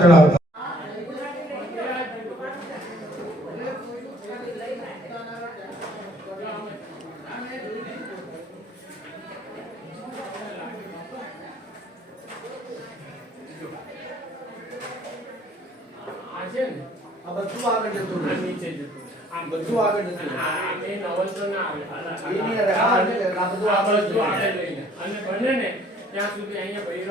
ચડાવતા ચડાવતા આ છે ને આ બધું આગળ જતું આ રહે. નીચે જતું આમ બધું આગળ જતું રહે. આ એ નવલ તો ના આવે એ નહીં આવે. આ એટલે આ બધું આ આગળ બધું જતું આગળ રહે. લઈને અને બને ને ત્યાં સુધી અહીંયા ભૈરવ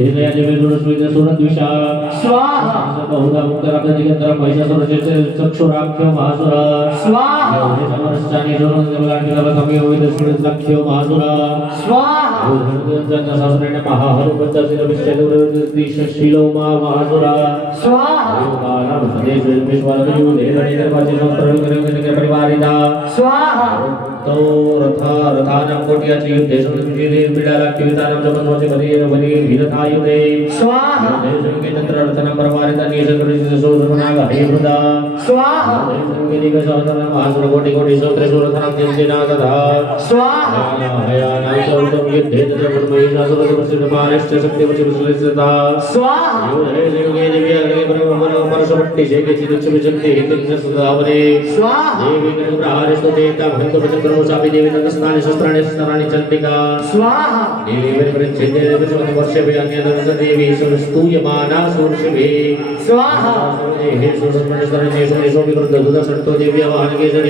દેદયા જવેલુર સૂર્ય સુરત વિશા સ્વાહા સબહુરા મુક્તરાબ્ધ જગતરા પૈસા સુરજે ચક્ષુરાખ્ય મહાસુર સ્વાહા सर्वस्यानि सर्वसमयोविदशुरसख्यो माधुरा स्वाहा भूधर्मजन्यशास्त्रेण महाहरुपचशिरविश्चतुरदीशशीलो मा माधुरा स्वाहा परिवारिता स्वाहा तो रथा रथानां कोट्याचीं देशं क्रीडीर्पीडालाक्यवितानां च मनोजे वरीयेन वरीयभिरथायुधे स्वाहा देशङ्गीतत्रर्थनं परमारिता नियतकृतिसो सर्वनागहैभृदा स्वाहा देशङ्गीतिकसहस्रनाम कोटि कोटि सूत्र सूरधनं दिनागता स्वाहा हया नाशौतं युद्धे तत्र महिषासुर प्रसिद्ध मारिष्ट शक्ति प्रसिद्धता स्वाहा योगे योगे दिव्य अग्नि परममन परशपट्टि शेके चिदक्षम शक्ति हितिक्षम सदावरे स्वाहा देवी गण प्रहारे सुदेता भक्त प्रचक्रमो सापि देवी नन्दस्नानि शस्त्राणि शस्त्राणि चंडिका स्वाहा देवी मेरे प्रिय परिच्छेदे देव सुमन वर्षे भी अन्य दर्श देवी सुर सुस्तूयमाना सूर्षभि स्वाहा हे देवी सुसर्पण सर्वे सुनिसो विरुद्ध दुदा सट्टो देवी वाहन केसरी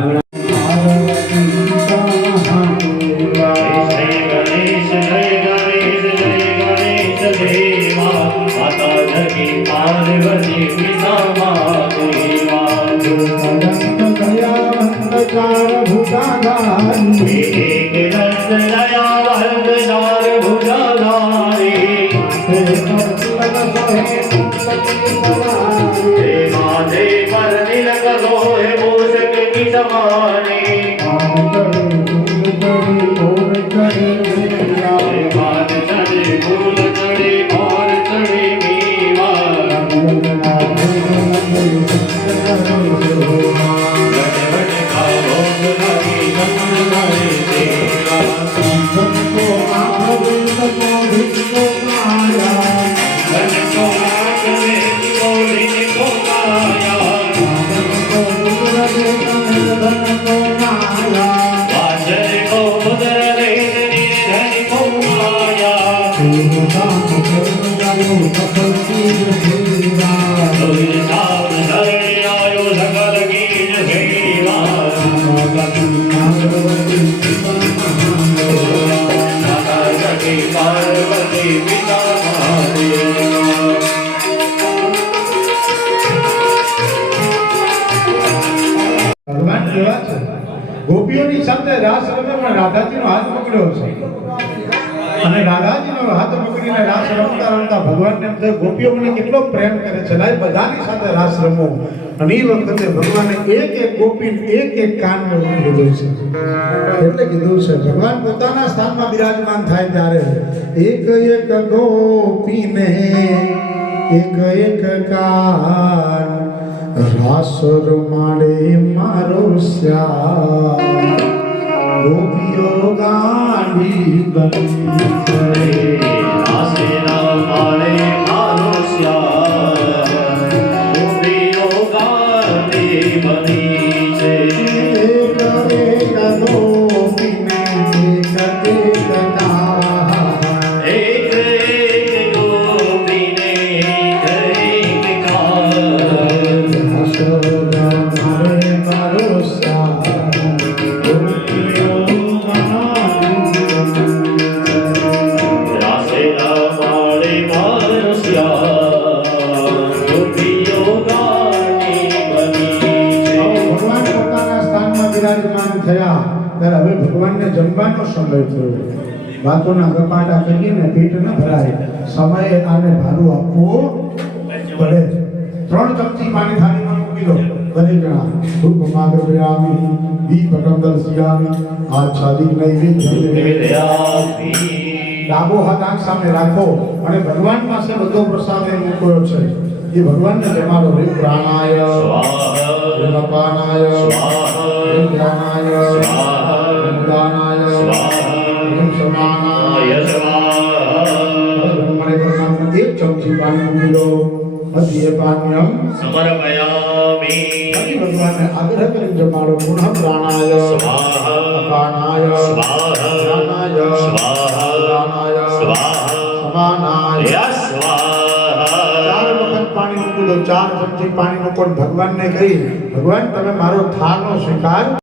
समान રાધાજીનો હાથ પકડ્યો છે. અને રાધાજીનો હાથ પકડીને રાસ રમતા રમતા ભગવાનને એમ થયું, ગોપીઓ, મને કેટલો પ્રેમ કરે છે. લાય, બધાની સાથે રાસ રમો. અને એ વખતે ભગવાને એક એક ગોપી એક એક કાનને લીધું છે. એટલે કીધું છે, ભગવાન પોતાના સ્થાનમાં બિરાજમાન થાય ત્યારે એક એક ગોપીને એક એક કાન રાસ રમાડે મારો શ્યામ. बंद करे વાતોના ગપાટા કરીને પેટ ન ભરાય. સમયે આને ભારું આપવું પડે ત્રણ ચમચી પાણી થાળીમાં મૂકી દો. દરેક જણા. ધૂપ માગવ્યામી દીપ કંગલ સિયામી આ છાદી નૈવેદ્ય ડાબો હાથ આંખ સામે રાખો. અને ભગવાન પાસે બધો પ્રસાદ એ છે. એ ભગવાનને જમાડો. રે પ્રાણાય. અધ્યે પાન્યમ સમર્પયામિ. ફરી ભગવાનને આગ્રહ કરી જમાડો પુનઃ પ્રાણાય. સ્વાહા. અપાનાય સ્વાહા. જ્ઞાનાય સ્વાહા. ઉદાનાય સ્વાહા. સમાનાય. સ્વાહા. ચાર વખત પાણી મૂકી દો ચાર પાણી મૂકો ભગવાનને કહી ભગવાન તમે મારો થાળનો સ્વીકાર